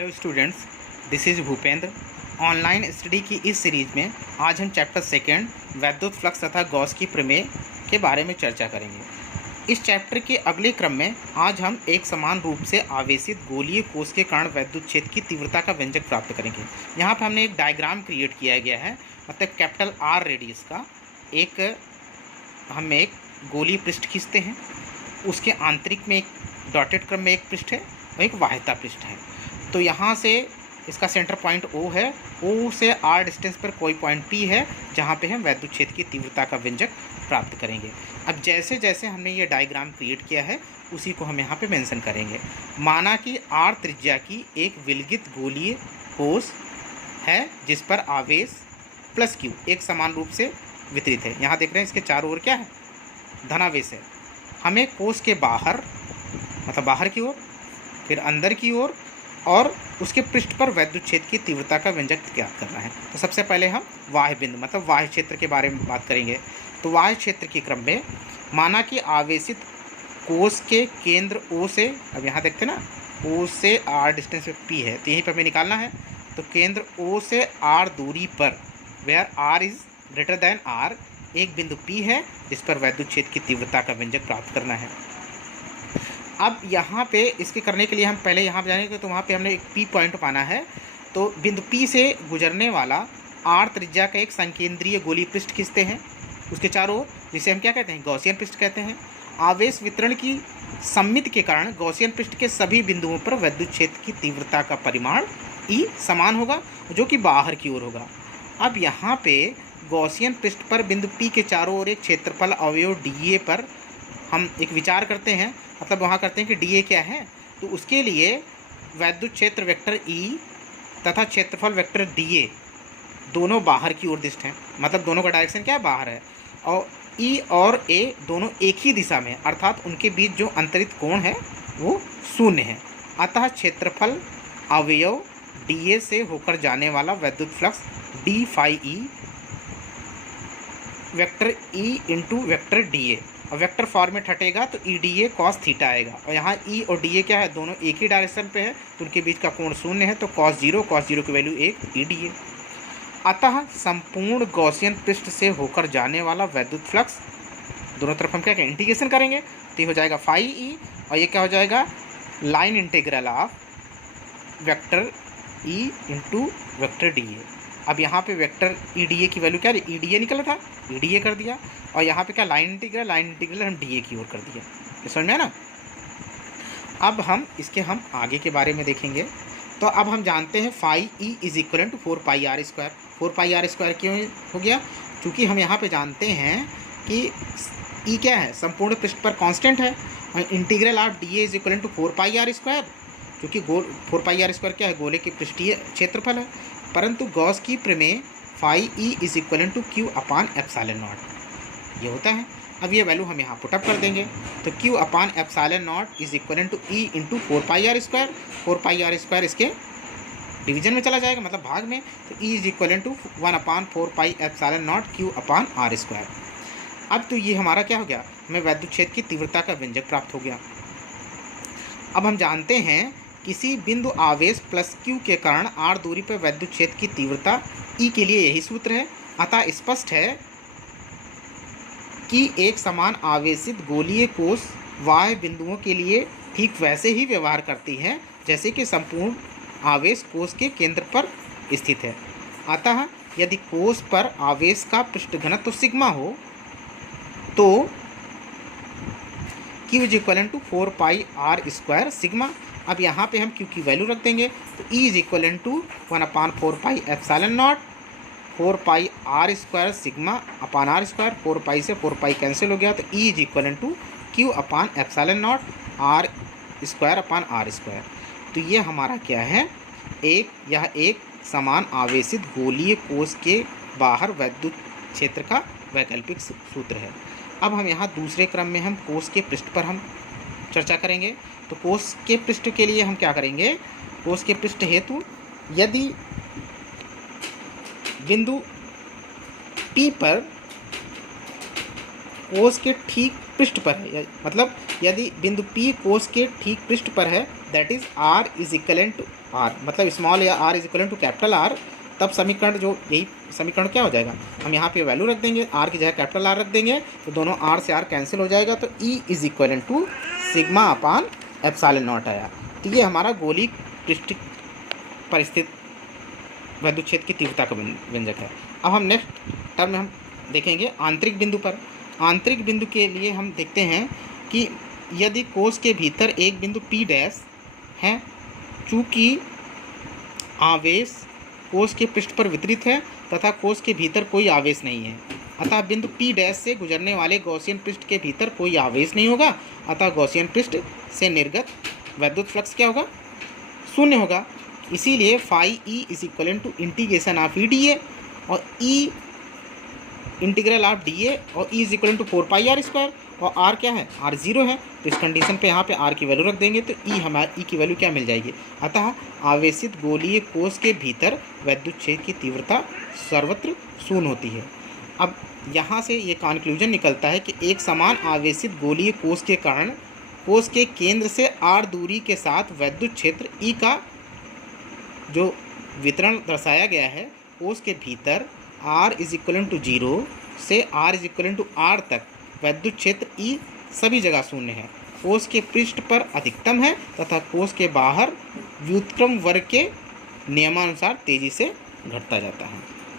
Hello students, this is Bhupendra. Online study की इस series में आज हम चैप्टर सेकेंड वैद्युत फ्लक्स तथा गॉस की प्रमेय के बारे में चर्चा करेंगे। इस चैप्टर के अगले क्रम में आज हम एक समान रूप से आवेशित गोलीय कोश के कारण वैद्युत क्षेत्र की तीव्रता का व्यंजक प्राप्त करेंगे। यहाँ पर हमने एक डायग्राम क्रिएट किया गया है, मतलब कैपिटल आर रेडियस का हम एक गोलीय पृष्ठ खींचते हैं। उसके आंतरिक में एक डॉटेड क्रम में एक पृष्ठ है और एक वाह्यता पृष्ठ है। तो यहाँ से इसका सेंटर पॉइंट O है, O से R डिस्टेंस पर कोई पॉइंट P है जहाँ पे हम वैद्युत क्षेत्र की तीव्रता का व्यंजक प्राप्त करेंगे। अब जैसे जैसे हमने ये डायग्राम क्रिएट किया है उसी को हम यहाँ पे मेंशन करेंगे। माना कि R त्रिज्या की एक विलगित गोलीय कोश है जिस पर आवेश प्लस Q एक समान रूप से वितरित है। यहाँ देख रहे हैं इसके चारों ओर क्या है, धनावेश है। हमें कोश के बाहर, मतलब बाहर की ओर, फिर अंदर की ओर और उसके पृष्ठ पर वैद्युत क्षेत्र की तीव्रता का व्यंजक ज्ञात करना है। तो सबसे पहले हम वाह्य बिंदु मतलब वाह्य क्षेत्र के बारे में बात करेंगे। तो वाह्य क्षेत्र के क्रम में माना कि आवेशित कोश के केंद्र O से, अब यहाँ देखते हैं ना, O से R डिस्टेंस पे P है, तो यहीं पर हमें निकालना है। तो केंद्र O से R दूरी पर, where R is greater than R, एक बिंदु P है जिस पर वैद्युत क्षेत्र की तीव्रता का व्यंजक प्राप्त करना है। अब यहाँ पे इसके करने के लिए हम पहले यहाँ जाएंगे, तो वहाँ पे हमने एक P पॉइंट पाना है। तो बिंदु P से गुजरने वाला R त्रिज्या का एक संकेंद्रीय गोलीय पृष्ठ खींचते हैं उसके चारों ओर, जिसे हम क्या कहते हैं, गॉसियन पृष्ठ कहते हैं। आवेश वितरण की सममिति के कारण गॉसियन पृष्ठ के सभी बिंदुओं पर वैद्युत क्षेत्र की तीव्रता का परिमाण E समान होगा, जो कि बाहर की ओर होगा। अब यहाँ पे गॉसियन पृष्ठ पर बिंदु P के चारों ओर एक क्षेत्रफल अवयव dA पर हम एक विचार करते हैं, मतलब वहाँ करते हैं कि dA क्या है। तो उसके लिए वैद्युत क्षेत्र वेक्टर E तथा क्षेत्रफल वेक्टर dA दोनों बाहर की ओर दिष्ट हैं, मतलब दोनों का डायरेक्शन क्या है, बाहर है। और E और A दोनों एक ही दिशा में, अर्थात उनके बीच जो अंतरित कोण है वो शून्य है। अतः क्षेत्रफल अवयव dA से होकर जाने वाला वैद्युत flux d phi E vector E into vector dA, और वेक्टर फॉर्मेट हटेगा तो EDA कॉस थीटा आएगा। और यहाँ E और DA क्या है, दोनों एक ही डायरेक्शन पे है, तो उनके बीच का कोण शून्य है, तो कॉस जीरो की वैल्यू 1 EDA। अतः संपूर्ण गॉसियन पृष्ठ से होकर जाने वाला वैद्युत फ्लक्स, दोनों तरफ हम क्या करेंगे, इंटीग्रेशन करेंगे, तो ये हो जाएगा फाई E और ये क्या हो जाएगा, line integral of vector E into vector DA। अब यहाँ पे वेक्टर EDA की वैल्यू क्या है, EDA निकला था, EDA कर दिया, और यहाँ पे क्या, लाइन इंटीग्रल हम DA की ओर कर दिया। ये समझ में है ना। अब हम इसके आगे के बारे में देखेंगे। तो अब हम जानते हैं phi E is equal to 4πr²। 4πr² क्यों हो गया, क्योंकि हम यहाँ पे जानते हैं कि E क्या है, संपूर्ण पृष्ठ पर कांस्टेंट है, और integral of DA is equal to 4πr², क्योंकि 4πr² क्या है, गोले के पृष्ठीय क्षेत्रफल है। परंतु गॉस की प्रमेय phi E is equal to Q upon epsilon naught ये होता है। अब ये वैल्यू हम यहाँ पुटअप कर देंगे, तो Q upon epsilon naught is equal to E into 4πr²। 4πr² इसके डिवीजन में चला जाएगा, मतलब भाग में, तो E is equal to 1/4π epsilon naught Q upon r²। अब तो ये हमारा क्या हो गया, हमें वैद्युत क्षेत्र की तीव्रता का व्यंजक प्राप्त हो गया। अब हम जानते हैं किसी बिंदु आवेश प्लस Q के कारण R दूरी पर वैद्युत क्षेत्र की तीव्रता E के लिए यही सूत्र है। अतः स्पष्ट है कि एक समान आवेशित गोलीय कोश वाह्य बिंदुओं के लिए ठीक वैसे ही व्यवहार करती है जैसे कि संपूर्ण आवेश कोश के केंद्र पर स्थित है। अतः यदि कोश पर आवेश का पृष्ठ घनत्व सिग्मा हो तो Q is equal to 4πr² sigma. अब यहाँ पे हम Q की वैल्यू रख देंगे, तो E is equal to 1/4π epsilon naught 4πr² sigma upon r²। 4π से 4π कैंसिल हो गया, तो E is equal to Q upon epsilon naught r² upon r²। तो ये हमारा क्या है, यह एक समान आवेशित गोलीय कोश के बाहर वैद्युत क्षेत्र का वैकल्पिक सूत्र है। अब हम यहाँ दूसरे क्रम में हम कोश के पृष्ठ पर हम चर्चा करेंगे। तो कोश के पृष्ठ के लिए हम क्या करेंगे, कोश के पृष्ठ हेतु यदि बिंदु P पर कोश के ठीक पृष्ठ पर है, मतलब यदि बिंदु P कोश के ठीक पृष्ठ पर है, that is R is equal to R, मतलब स्मॉल या R is equal to capital R, तब समीकरण जो यही समीकरण क्या हो जाएगा, हम यहाँ पे वैल्यू रख देंगे, आर की जगह कैपिटल आर रख देंगे, तो दोनों आर से आर कैंसिल हो जाएगा, तो E is equal to sigma upon epsilon naught आया। तो ये हमारा गोलीय पृष्ठ पर स्थित विद्युत क्षेत्र की तीव्रता का व्यंजक है। अब हम नेक्स्ट टर्म में हम देखेंगे आंतरिक बिंदु पर। आंतरिक बिंदु के लिए हम देखते हैं कि यदि कोश के भीतर एक बिंदु P डैश है, चूँकि आवेश कोश के पृष्ठ पर वितरित है तथा कोश के भीतर कोई आवेश नहीं है, अतः बिंदु P डैश से गुजरने वाले गॉसियन पृष्ठ के भीतर कोई आवेश नहीं होगा, अतः गॉसियन पृष्ठ से निर्गत वैद्युत फ्लक्स क्या होगा, शून्य होगा। इसीलिए phi E is equal to integration of E D A, और E integral of D A, और E is equal to 4 pi R square, और आर क्या है, आर जीरो है, तो इस कंडीशन पे यहाँ पे आर की वैल्यू रख देंगे, तो ई हमारी ई की वैल्यू क्या मिल जाएगी। अतः आवेशित गोलीय कोश के भीतर विद्युत क्षेत्र की तीव्रता सर्वत्र शून्य होती है। अब यहाँ से ये कंक्लूजन निकलता है कि एक समान आवेशित गोलीय कोश के कारण कोश के केंद्र से आर दूरी के साथ विद्युत क्षेत्र ई का जो वितरण दर्शाया गया है, कोश के भीतर आर इज इक्वल टू 0 से R is equal to R तक विद्युत क्षेत्र ई सभी जगह शून्य है, कोश के पृष्ठ पर अधिकतम है तथा कोश के बाहर व्युत्क्रम वर्ग के नियमानुसार तेजी से घटता जाता है।